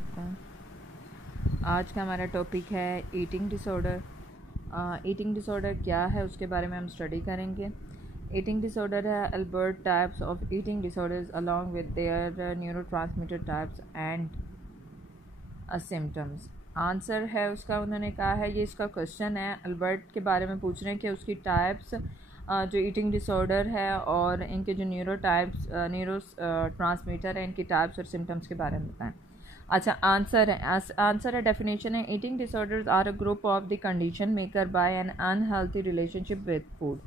अलैकुम। आज का हमारा टॉपिक है ईटिंग डिसऑर्डर। ईटिंग डिसऑर्डर क्या है उसके बारे में हम स्टडी करेंगे। ईटिंग डिसऑर्डर है Albert types of eating disorders along with their neurotransmitter types and symptoms. Answer है उसका, उन्होंने कहा है, ये इसका क्वेश्चन है, अल्बर्ट के बारे में पूछ रहे हैं कि उसकी टाइप्स जो ईटिंग डिसऑर्डर है और इनके जो न्यूरो ट्रांसमीटर है, इनकी टाइप्स और सिम्टम्स के बारे में बताएं। अच्छा, आंसर है डेफिनेशन है, eating disorders are a group of the condition maker by an unhealthy relationship with food.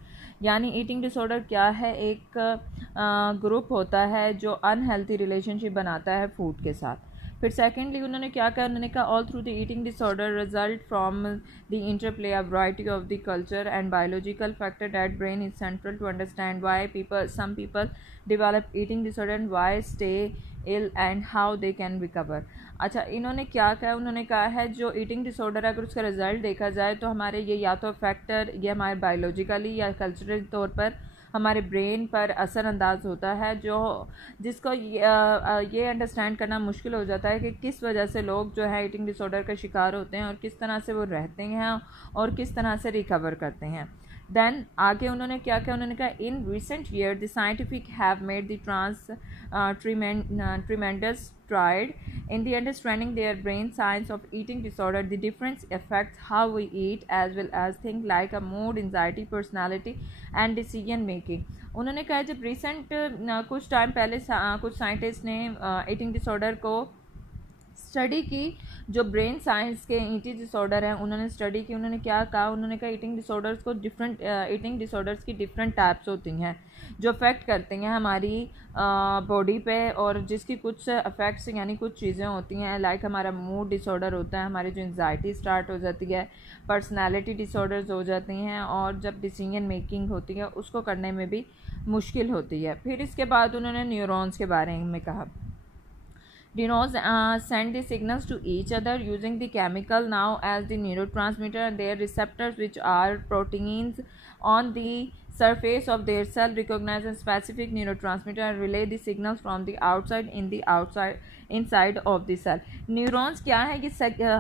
यानी ईटिंग डिसऑर्डर क्या है, एक ग्रुप होता है जो अनहेल्थी रिलेशनशिप बनाता है फूड के साथ। फिर सेकेंडली उन्होंने क्या कहा, उन्होंने कहा all through the eating disorder result from the interplay of variety of the culture and biological factor that brain is central to understand why some people develop eating disorder and why stay ill and how they can recover. अच्छा, इन्होंने क्या कहा, उन्होंने कहा है जो eating disorder है अगर उसका रिजल्ट देखा जाए तो हमारे ये या तो फैक्टर ये हमारे बायोलॉजिकली या कल्चरल तौर पर हमारे ब्रेन पर असरअंदाज होता है, जो जिसको ये अंडरस्टैंड करना मुश्किल हो जाता है कि किस वजह से लोग जो है ईटिंग डिसऑर्डर का शिकार होते हैं और किस तरह से वो रहते हैं और किस तरह से रिकवर करते हैं। देन आगे उन्होंने क्या कहा, उन्होंने कहा in recent year the scientific have made the tremendous stride in the understanding their brain science of eating disorder. The difference affects how we eat as well as things like a mood, anxiety, personality and decision making. उन्होंने कहा जब recent कुछ time पहले कुछ scientist ने eating disorder को study की, जो ब्रेन साइंस के ईटिंग डिसऑर्डर हैं उन्होंने स्टडी की। उन्होंने क्या कहा, उन्होंने कहा ईटिंग डिसऑर्डर्स को ईटिंग डिसऑर्डर्स की डिफरेंट टाइप्स होती हैं जो अफेक्ट करती हैं हमारी बॉडी पे, और जिसकी कुछ अफेक्ट्स यानी कुछ चीज़ें होती हैं लाइक हमारा मूड डिसऑर्डर होता है, हमारी जो एंजाइटी स्टार्ट हो जाती है, पर्सनालिटी डिसऑर्डर्स हो जाती हैं, और जब डिसीजन मेकिंग होती है उसको करने में भी मुश्किल होती है। फिर इसके बाद उन्होंने न्यूरॉन्स के बारे में कहा। Neurons send the signals to each other using the chemical now as the neurotransmitter and their receptors, which are proteins on the surface of their cell, recognize a specific neurotransmitter and relay the signals from the outside inside of the cell. Neurons क्या है, ये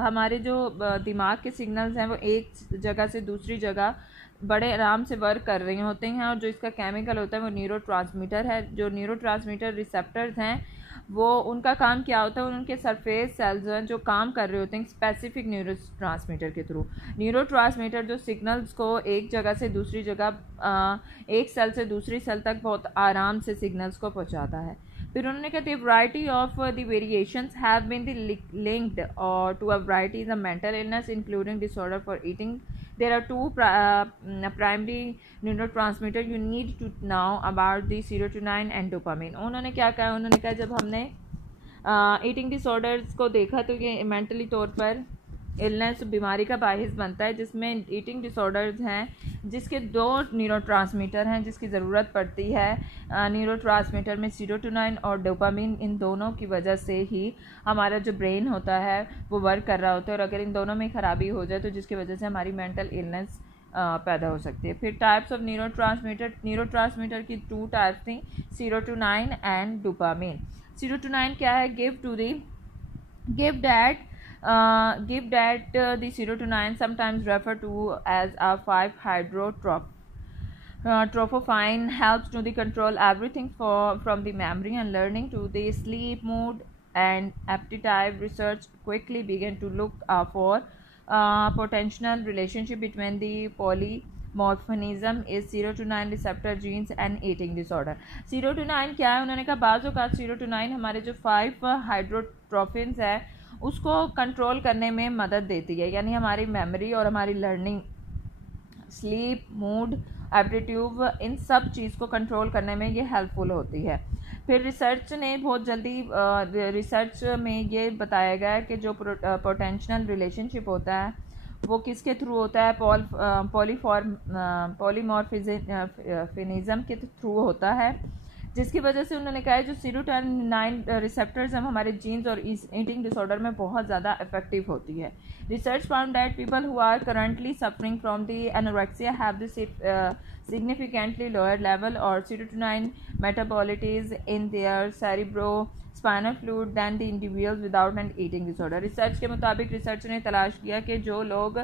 हमारे जो दिमाग के signals हैं वो एक जगह से दूसरी जगह बड़े आराम से वर्क कर रहे होते हैं, और जो इसका केमिकल होता है वो न्यूरोट्रांसमीटर है। जो न्यूरोट्रांसमीटर रिसेप्टर्स हैं वो उनका काम क्या होता है, उनके सरफेस सेल्स हैं जो काम कर रहे होते हैं स्पेसिफिक न्यूरोट्रांसमीटर के थ्रू। न्यूरोट्रांसमीटर जो सिग्नल्स को एक जगह से दूसरी जगह एक सेल से दूसरी सेल तक बहुत आराम से सिग्नल्स को पहुंचाता है। फिर उन्होंने कहा the variety of the variations have been linked और to a variety of mental illness including disorder for eating. There are two primary neurotransmitter you need to know about the serotonin and dopamine. उन्होंने क्या कहा, उन्होंने कहा जब हमने eating disorders को देखा तो ये मेंटली तौर पर इलनेस बीमारी का बाहिस बनता है, जिसमें ईटिंग डिसऑर्डर्स हैं जिसके दो न्यूरोट्रांसमीटर हैं जिसकी ज़रूरत पड़ती है। न्यूरोट्रांसमीटर में सीरोटोनिन और डोपामिन, इन दोनों की वजह से ही हमारा जो ब्रेन होता है वो वर्क कर रहा होता है, और अगर इन दोनों में खराबी हो जाए तो जिसकी वजह से हमारी मेंटल इलनेस पैदा हो सकती है। फिर टाइप्स ऑफ न्यूरोट्रांसमीटर की टू टाइप्स थी, सीरोटोनिन एंड डोपामिन। सीरोटोनिन क्या है, give that the serotonin sometimes referred to as a 5-hydroxytropopine helps to the control everything from the memory and learning to the sleep, mood and appetite. Research quickly began to look for potential relationship between the polymorphism is serotonin receptor genes and eating disorder. Serotonin क्या है, उन्होंने कहा बाज़ औक़ात serotonin हमारे जो 5 हाइड्रोट्रोपिन्स है उसको कंट्रोल करने में मदद देती है, यानी हमारी मेमोरी और हमारी लर्निंग, स्लीप, मूड, एप्टीट्यूड, इन सब चीज़ को कंट्रोल करने में ये हेल्पफुल होती है। फिर रिसर्च ने बहुत जल्दी रिसर्च में ये बताया गया कि जो पोटेंशियल रिलेशनशिप होता है वो किसके थ्रू होता है, पॉलीमॉर्फिज्म के थ्रू होता है। जिसकी वजह से उन्होंने कहा है जो सीरोटोनिन रिसेप्टर्स हैं हमारे जीन्स और ईटिंग डिसऑर्डर में बहुत ज़्यादा इफेक्टिव होती है। Research found that people who are currently suffering from the anorexia have this significantly lower level or serotonin metabolites in their cerebrospinal fluid than the individuals without an eating disorder। Research के मुताबिक research ने तलाश किया कि जो लोग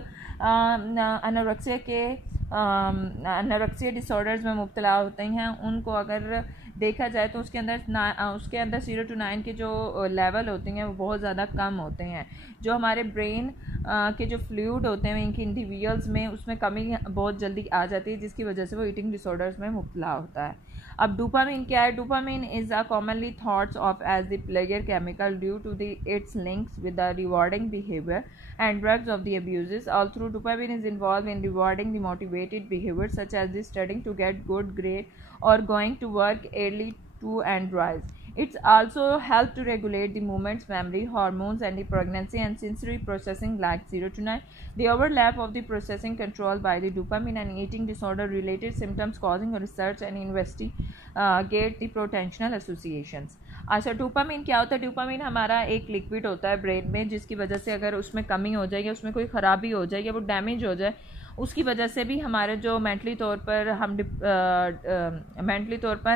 anorexia disorders में मुब्तला होते हैं उनको अगर देखा जाए तो उसके अंदर सीरोटोनिन के जो लेवल होते हैं वो बहुत ज़्यादा कम होते हैं। जो हमारे ब्रेन के जो फ्लूइड होते हैं इनके इंडिविजुअल्स में उसमें कमी बहुत जल्दी आ जाती है, जिसकी वजह से वो ईटिंग डिसऑर्डर्स में मुब्तला होता है। अब डोपामिन क्या है? Dopamine is a commonly thoughts of as the pleasure chemical due to the its links with the rewarding behaviour and drugs of the abuses. Although dopamine is involved in rewarding the motivated behavior such as the studying to get good grade or going to work early to and rise. It's also help to regulate the movements, memory, hormones, and the pregnancy and sensory processing like serotonin. The overlap of the processing controlled by the dopamine and eating disorder related symptoms causing research and investigate the potential associations. अच्छा, dopamine क्या होता है? Dopamine हमारा एक liquid होता है brain में, जिसकी वजह से अगर उसमें कमी हो जाए या उसमें कोई ख़राबी हो जाए या वो डैमेज हो जाए, उसकी वजह से भी हमारे जो मेंटली तौर पर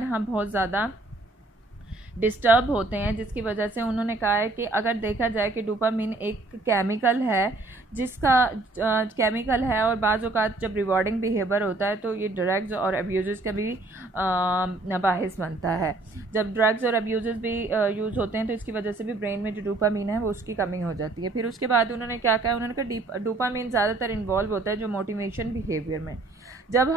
हम बहुत ज़्यादा डिस्टर्ब होते हैं, जिसकी वजह से उन्होंने कहा है कि अगर देखा जाए कि डोपामिन एक केमिकल है और बाज़ औक़ात जब रिवॉर्डिंग बिहेवियर होता है तो ये ड्रग्स और अब्यूज़ का भी बाहिस बनता है। जब ड्रग्स और अब्यूज़ भी यूज़ होते हैं तो इसकी वजह से भी ब्रेन में जो डोपामिन है वो उसकी कमी हो जाती है। फिर उसके बाद उन्होंने क्या कहा? उन्होंने कहा डोपामिन ज़्यादातर इन्वॉल्व होता है जो मोटिवेशन बिहेवियर में। जब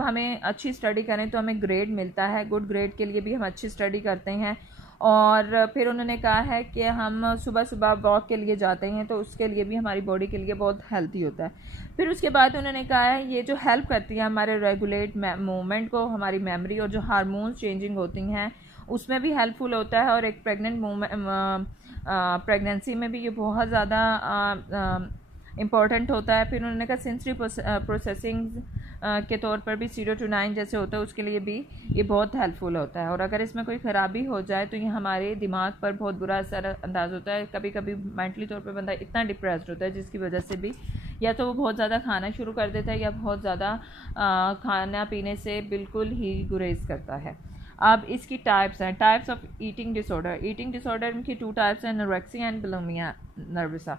हमें अच्छी स्टडी करें तो हमें ग्रेड मिलता है, गुड ग्रेड के लिए भी हम अच्छी स्टडी करते हैं। और फिर उन्होंने कहा है कि हम सुबह सुबह वॉक के लिए जाते हैं तो उसके लिए भी हमारी बॉडी के लिए बहुत हेल्थी होता है। फिर उसके बाद उन्होंने कहा है ये जो हेल्प करती है हमारे रेगुलेट मूवमेंट को, हमारी मेमोरी और जो हार्मोन्स चेंजिंग होती हैं उसमें भी हेल्पफुल होता है। और एक प्रेगनेंसी में भी ये बहुत ज़्यादा इम्पॉर्टेंट होता है। फिर उन्होंने कहा सेंसरी प्रोसेसिंग के तौर पर भी सीरोटोनिन जैसे होता है उसके लिए भी ये बहुत हेल्पफुल होता है। और अगर इसमें कोई ख़राबी हो जाए तो ये हमारे दिमाग पर बहुत बुरा असर अंदाज होता है। कभी कभी मेंटली तौर पर बंदा इतना डिप्रेस्ड होता है जिसकी वजह से भी या तो वो बहुत ज़्यादा खाना शुरू कर देता है या बहुत ज़्यादा खाना पीने से बिल्कुल ही गुरेज करता है। अब इसकी टाइप्स हैं, types of eating disorder. Eating disorder की 2 टाइप्स हैं, anorexia and bulimia nervosa.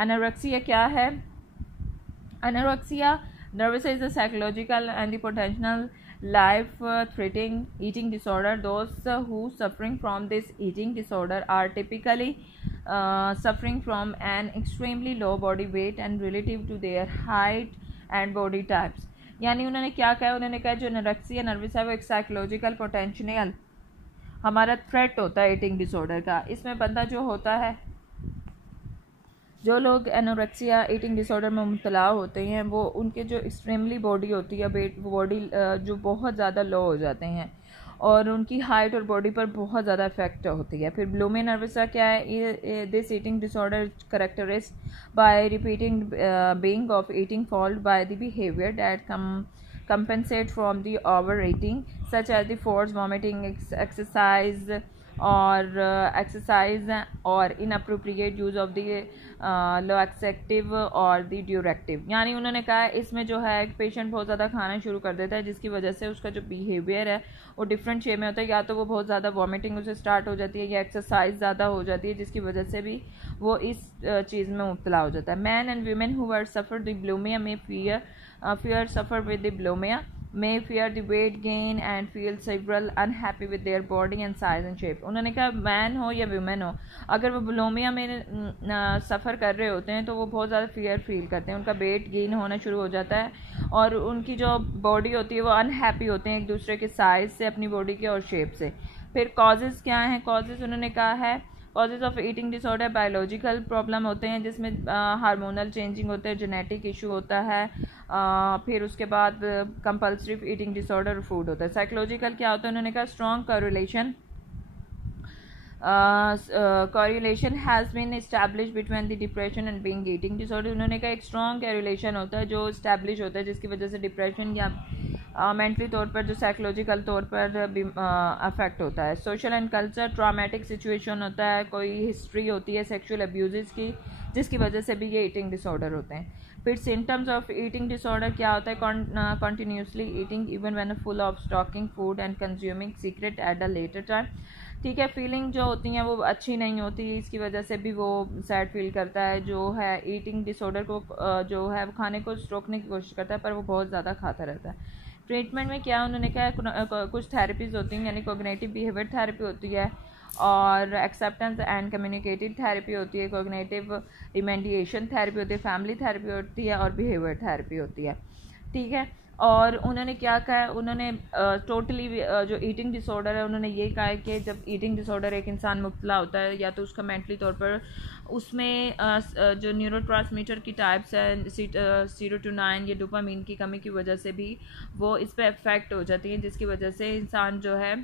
Anorexia क्या है? Anorexia nervosa is a psychological and the potential life-threatening eating disorder. Those who suffering from this eating disorder are typically suffering from an extremely low body weight and relative to their height and body types. यानी उन्होंने क्या कहा? उन्होंने कहा जो anorexia नर्वसा है वो एक साइकोलॉजिकल पोटेंशियल हमारा थ्रेट होता है ईटिंग डिसऑर्डर का। इसमें बंदा जो होता है, जो लोग एनोरेक्सिया ईटिंग डिसऑर्डर में मुब्तला होते हैं वो उनके जो एक्सट्रीमली बॉडी होती है वेट बॉडी जो बहुत ज़्यादा लो हो जाते हैं और उनकी हाइट और बॉडी पर बहुत ज़्यादा इफेक्ट होती है। फिर बुलिमिया नर्वसा क्या है? This eating disorder characterised by repeating being of eating followed by the behaviour that compensate from the overeating such as the forced vomiting, exercise or inappropriate use of the laxative or the diuretic। यानी उन्होंने कहा इसमें जो है एक patient बहुत ज़्यादा खाना शुरू कर देता है जिसकी वजह से उसका जो बिहेवियर है वो डिफरेंट शेप में होता है। या तो वो बहुत ज़्यादा वॉमिटिंग उसे स्टार्ट हो जाती है या एक्सरसाइज ज़्यादा हो जाती है जिसकी वजह से भी वो इस चीज़ में मुब्तला हो जाता है। Man and women who are suffer the bulimia में fear suffer with the bulimia may fear the weight gain and feel several unhappy with their body and size and shape। उन्होंने कहा मैन हो या वुमेन हो, अगर वो bulimia में सफ़र कर रहे होते हैं तो वो बहुत ज़्यादा फियर फील करते हैं, उनका वेट गेन होना शुरू हो जाता है और उनकी जो बॉडी होती है वो अनहैप्पी होते हैं एक दूसरे के साइज़ से, अपनी बॉडी के और शेप से। फिर कॉजेज़ क्या हैं? कॉजेज़ उन्होंने कहा है causes of eating disorder biological problem होते हैं जिसमें हार्मोनल चेंजिंग होते हैं, जेनेटिक इशू होता है, फिर उसके बाद कंपल्सरी ईटिंग डिसऑर्डर फूड होता है। साइकोलॉजिकल क्या होता है? उन्होंने कहा strong correlation has been established between the depression and being eating disorder। उन्होंने कहा एक स्ट्रॉन्ग कैरिलेशन होता है जो इस्टेब्लिश होता है जिसकी वजह से डिप्रेशन या मेंटली तौर पर जो साइकोलॉजिकल तौर पर अफेक्ट होता है। Social and culture, traumatic situation होता है, कोई हिस्ट्री होती है सेक्सुअल अब्यूज़ की, जिसकी वजह से भी ये ईटिंग डिसऑर्डर होते हैं। फिर सिम्टम्स ऑफ ईटिंग डिसऑर्डर क्या होता है? Continuously eating even when full of stocking food and consuming secret at a later time. ठीक है, फीलिंग जो होती हैं वो अच्छी नहीं होती, इसकी वजह से भी वो सैड फील करता है। जो है ईटिंग डिसऑर्डर को जो है वो खाने को रोकने की कोशिश करता है, पर वो बहुत ज़्यादा खाता रहता है। ट्रीटमेंट में क्या उन्होंने कहा, कुछ थेरेपीज़ होती हैं, यानी कोग्निटिव बिहेवियर थेरेपी होती है और एक्सेप्टेंस एंड कम्युनिकेटिव थेरेपी होती है, कोग्निटिव रिमेडिएशन थेरेपी होती है, फैमिली थेरेपी होती है और बिहेवियर थेरेपी होती है। ठीक है, और उन्होंने क्या कहा है, उन्होंने टोटली जो ईटिंग डिसऑर्डर है, उन्होंने ये कहा है कि जब ईटिंग डिसऑर्डर एक इंसान मुब्तला होता है, या तो उसका मेंटली तौर पर उसमें जो न्यूरोट्रांसमीटर की टाइप्स है सीरोटोनिन या डोपामीन की कमी की वजह से भी वो इस पर अफेक्ट हो जाती है, जिसकी वजह से इंसान जो है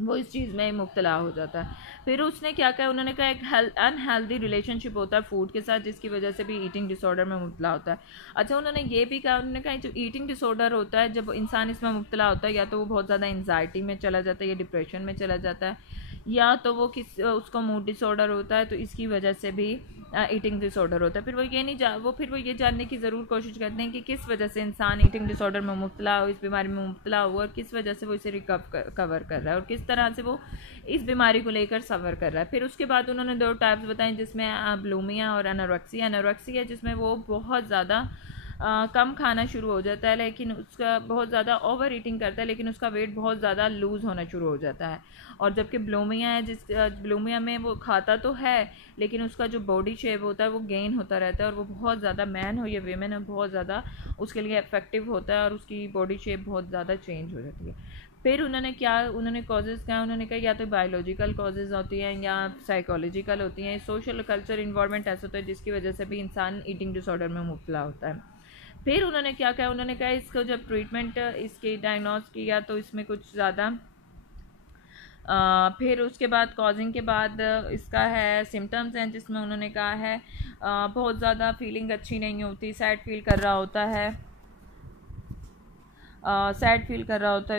वो इस चीज़ में मुब्तला हो जाता है। फिर उसने क्या कहा, उन्होंने कहा एक अनहेल्दी रिलेशनशिप होता है फूड के साथ, जिसकी वजह से भी ईटिंग डिसऑर्डर में मुब्तला होता है। अच्छा, उन्होंने ये भी कहा, उन्होंने कहा जो ईटिंग डिसऑर्डर होता है, जब इंसान इसमें मुब्तला होता है, या तो वो बहुत ज़्यादा एंजाइटी में चला जाता है या डिप्रेशन में चला जाता है, या तो वो उसको मूड डिसऑर्डर होता है, तो इसकी वजह से भी ईटिंग डिसऑर्डर होता है। फिर वो ये जानने की ज़रूर कोशिश करते हैं कि किस वजह से इंसान ईटिंग डिसऑर्डर में मुब्तला हो, इस बीमारी में मुब्तला हुआ, और किस वजह से वो इसे कवर कर रहा है और किस तरह से वो इस बीमारी को लेकर सफ़र कर रहा है। फिर उसके बाद उन्होंने 2 टाइप्स बताए, जिसमें बुलिमिया और एनोरेक्सिया, जिसमें वो बहुत ज़्यादा कम खाना शुरू हो जाता है, लेकिन उसका बहुत ज़्यादा ओवर ईटिंग करता है, लेकिन उसका वेट बहुत ज़्यादा लूज़ होना शुरू हो जाता है। और जबकि बुलिमिया है, बुलिमिया में वो खाता तो है, लेकिन उसका जो बॉडी शेप होता है वो गेन होता रहता है, और वो बहुत ज़्यादा, मैन हो या वीमेन हो, बहुत ज़्यादा उसके लिए इफेक्टिव होता है, और उसकी बॉडी शेप बहुत ज़्यादा चेंज हो जाती है। फिर उन्होंने कॉजेज़ क्या, उन्होंने कहा या तो बायोलॉजिकल कॉजेज़ होती हैं या साइकोलॉजिकल होती हैं, सोशल कल्चर इन्वायरमेंट ऐसा होता है जिसकी वजह से भी इंसान ईटिंग डिसऑर्डर में मुब्तला होता है। फिर उन्होंने क्या कहा, उन्होंने कहा इसको जब ट्रीटमेंट इसकी डायग्नोस किया तो इसमें कुछ ज़्यादा फिर उसके बाद कॉजिंग के बाद इसका है सिम्टम्स हैं, जिसमें उन्होंने कहा है बहुत ज़्यादा फीलिंग अच्छी नहीं होती, सैड फील कर रहा होता है,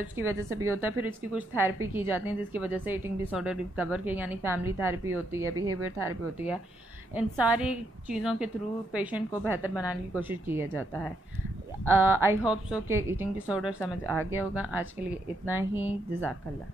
उसकी वजह से भी होता है। फिर इसकी कुछ थेरेपी की जाती है जिसकी वजह से ईटिंग डिसऑर्डर रिकवर के, यानी फैमिली थेरेपी होती है, बिहेवियर थेरेपी होती है। इन सारी चीज़ों के थ्रू पेशेंट को बेहतर बनाने की कोशिश किया जाता है। आई होप सो कि ईटिंग डिसऑर्डर समझ आ गया होगा। आज के लिए इतना ही। जज़ाकल्लाह।